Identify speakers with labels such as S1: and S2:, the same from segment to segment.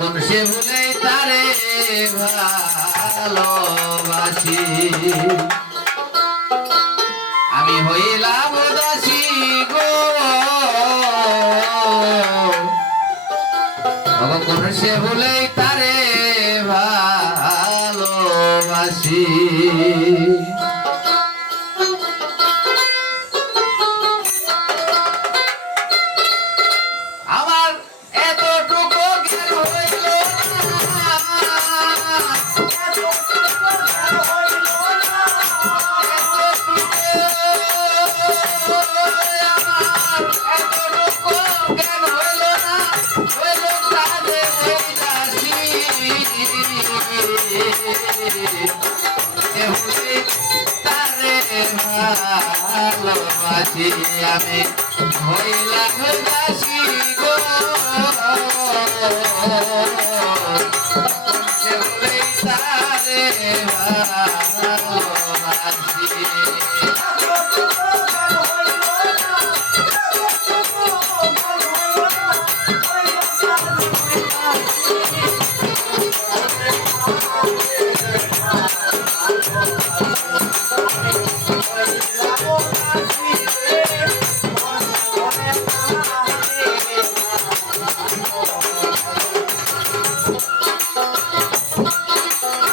S1: এখন সে ভুলে তারে ভালোবাসি। আমি হইলাম দাসী গো। কোন সে ভুলে তারে ভালোবাসি। ভালোবাসি আমি হইলাম দাসী গো। ভালোবাসি।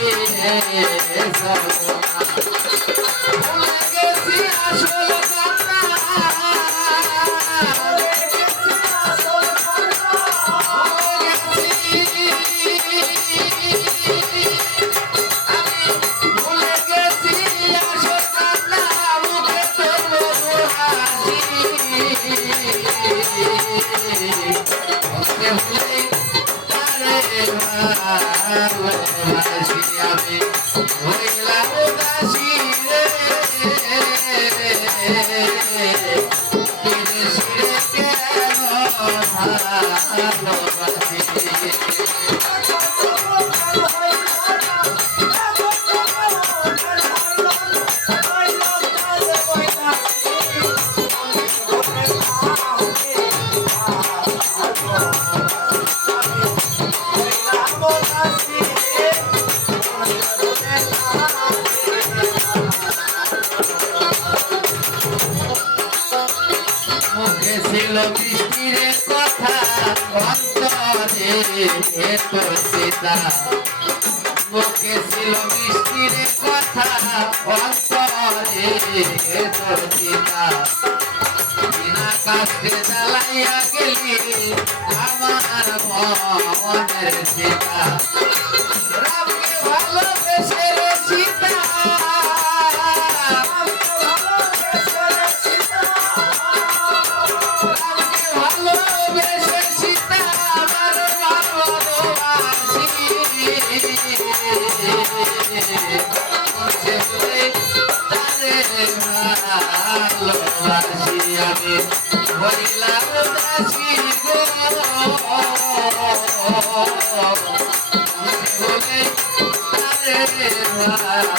S1: ಸದಾ আমি হইলাম মুখে ছিল বৃষ্টির কথা, অন্তরে এত সীতা মুখে ছিল বৃষ্টির কথা, অন্তরে এত সীতা বিনা কাষ্টে জ্বালাইয়া গেলি আমার মনের সীতা রামকে ভালোবেসে ভালোবাসি আমি হইলাম দাসী গো সে বলে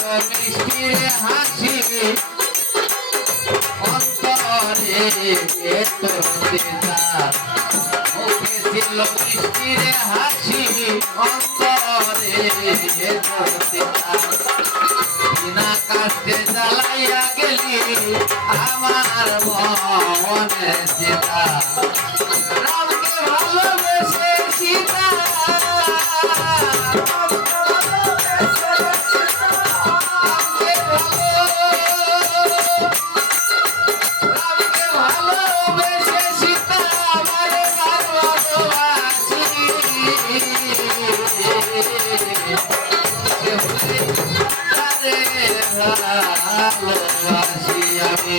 S1: মিষ্টির হাসি অন্তরে এত মুখে ছিল মিষ্টির হাসি অন্তরে আমার মনে চিতা রামকে ভালোবেসে সীতা ভালোবাসি আমি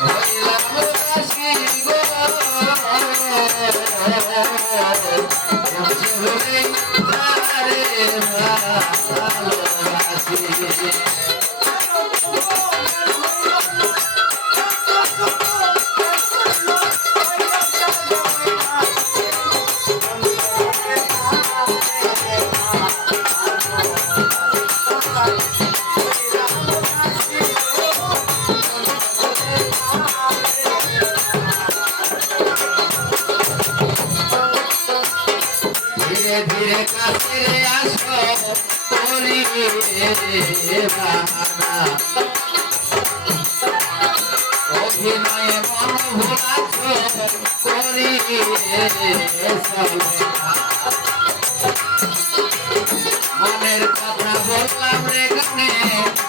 S1: হইলাম দাসী গো বংশে তারে ভালোবাসি ধীরে অভিনয়ে মন ভোলাছ করি মনের কথা বললাম রে গানে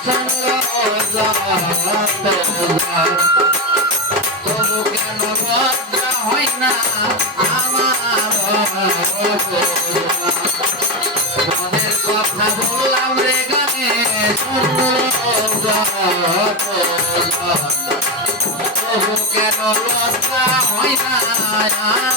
S1: চন্দ্র কেন লজ্জা হয় না?